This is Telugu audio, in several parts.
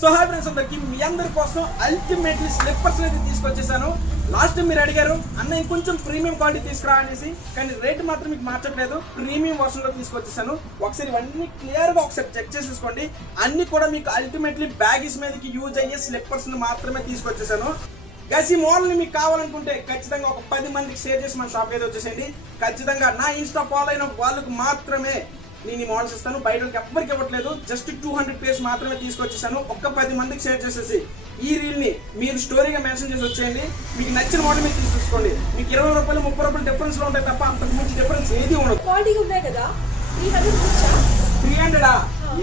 సో హాయ్ ఫ్రెండ్స్, అందరికి మీ అందరి కోసం అల్టిమేట్లీ స్లిప్పర్స్ అయితే తీసుకొచ్చేసాను. లాస్ట్ టైం మీరు అడిగారు అన్న ఇంకొంచెం ప్రీమియం క్వాలిటీ తీసుకురా అనేసి, కానీ రేట్ మాత్రం మీకు మార్చట్లేదు. ప్రీమియం వర్షన్ లో తీసుకొచ్చేసాను. ఒకసారి ఇవన్నీ క్లియర్ గా ఒకసారి చెక్ చేసేసుకోండి. అన్ని కూడా మీకు అల్టిమేట్లీ బ్యాగీస్ మీదకి యూజ్ అయ్యే స్లిప్పర్స్ మాత్రమే తీసుకొచ్చేసాను. గైస్, ఈ మోడల్ ని మీకు కావాలనుకుంటే ఖచ్చితంగా ఒక 10 మందికి షేర్ చేసి మన షాప్ అయితే వచ్చేసేయండి. ఖచ్చితంగా నా ఇన్స్టా ఫాలో అయిన వాళ్ళకు మాత్రమే నేను ఈ మోడల్స్ ఇస్తాను. బయట ఎవ్వరికి ఇవ్వట్లేదు. జస్ట్ 200 పేజ్ మాత్రమే తీసుకొచ్చేసాను. ఒక్క 10 మందికి షేర్ చేసేసి ఈ రీల్ ని మీరు స్టోరీగా మెన్షన్ చేసి వచ్చేయండి. మీకు నచ్చిన మోడల్ మీరు తీసుకోండి. మీకు 20 రూపాయలు 30 రూపాయలు డిఫరెన్స్ లో ఉంటాయి తప్ప అంతకు మించి డిఫరెన్స్ ఏది ఉండదు. 300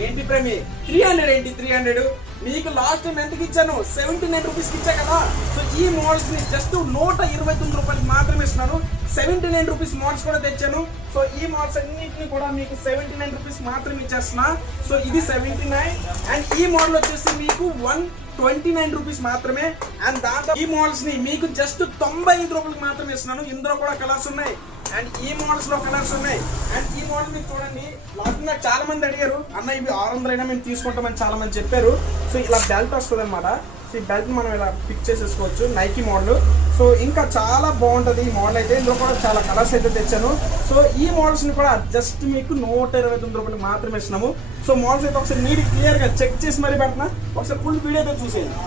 ఏంటి ప్రేమి? 300 ఏంటి? 300 మీకు లాస్ట్ టైం ఎంతకి ఇచ్చాను? 79 రూపీస్కి ఇచ్చా కదా. సో ఈ మోడల్స్ ని జస్ట్ 129 రూపాయలకి మాత్రమే ఇస్తున్నాను. 79 రూపీస్ మోడల్స్ కూడా తెచ్చాను. సో ఈ మోడల్స్ అన్నింటినీ కూడా మీకు 79 రూపీస్ మాత్రమే ఇచ్చేస్తున్నా. సో ఇది 79 అండ్ ఈ మోడల్ వచ్చేసి మీకు 129 రూపీస్ మాత్రమే. అండ్ దాంతో ఈ మోడల్స్ ని మీకు జస్ట్ 95 రూపాయలకి మాత్రమే ఇస్తున్నాను. ఇందులో కూడా కలర్స్ ఉన్నాయి అండ్ ఈ మోడల్స్ లో కలర్స్ ఉన్నాయి. అండ్ ఈ మోడల్ మీరు చూడండి, నాకు చాలా మంది అడిగారు అన్న ఇవి 600 అయినా మేము తీసుకుంటామని చాలా మంది చెప్పారు. సో ఇలా బెల్ట్ వస్తుంది అనమాట. సో ఈ బెల్ట్ మనం ఇలా ఫిక్స్ చేసేసుకోవచ్చు. Nike model. సో ఇంకా చాలా బాగుంటుంది ఈ మోడల్ అయితే. ఇందులో కూడా చాలా కలర్స్ అయితే తెచ్చాను. సో ఈ మోడల్స్ ని కూడా జస్ట్ మీకు 129 రూపాయలు మాత్రమే ఇస్తున్నాము. సో మోడల్స్ అయితే ఒకసారి నీట్ క్లియర్ గా చెక్ చేసి మరీ పెడుతున్నా. ఒకసారి ఫుల్ వీడియో అయితే చూసేయండి.